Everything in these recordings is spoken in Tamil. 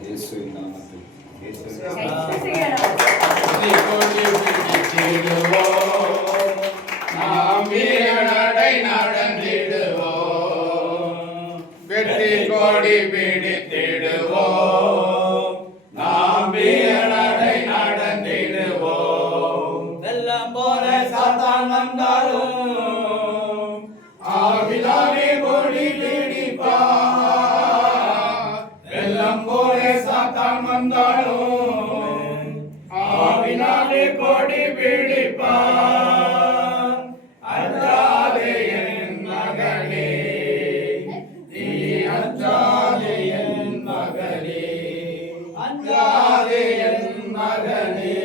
இயேசுவின் நாமத்தில் நாம் வீரநடை நடந்திடுவோம், வெற்றி கொடி பிடித்திடுவோம். நாம் வீரநடை நடந்திடுவோம். வெள்ளம் போல சாத்தான் வந்தாலும் ஆவிலானே கொடி பிடிப்பார். வெள்ளம் போல சாத்தான் வந்தாலும் ஆவிலானே கொடி பிடிப்பார். அஞ்சாதே என் மகளே, நீ அஞ்சாதே என் மகளே, அஞ்சாதே என் மகளே,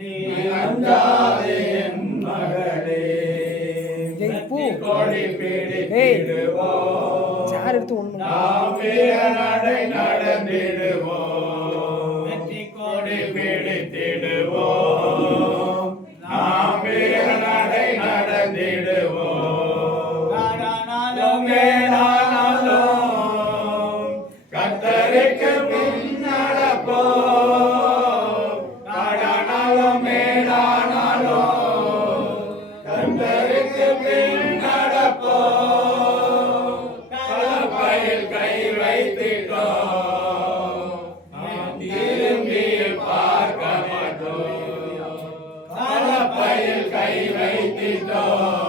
நீ அஞ்சாதே என் மகளே. கொடி பிடித்திடுவோம், நாம் வீரநடை நடந்திடுவோம். வெற்றி கொடி பிடித்திடுவோம், நாம் வீரநடை நடந்திடுவோம். நாடானாலும் மேலானாலும் கர்த்தருக்கு பின் நடப்போம். நாடானாலும் மேலானாலும் கர்த்தருக்கு பின் நடப்போம். கலப்பையில் கை வைத்திட்டோம், நாம் திரும்பி பார்க்க மாட்டோம். கலப்பையில் கை வைத்திட்டோம்,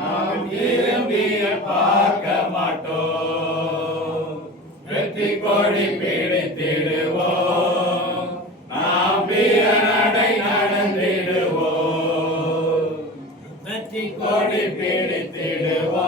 நாம் திரும்பி பார்க்க மாட்டோம். வெற்றி கொடி பிடித்திடுவோம், நாம் வீரநடை நடந்திடுவோம். வெற்றி கொடி பிடித்திடுவோம்,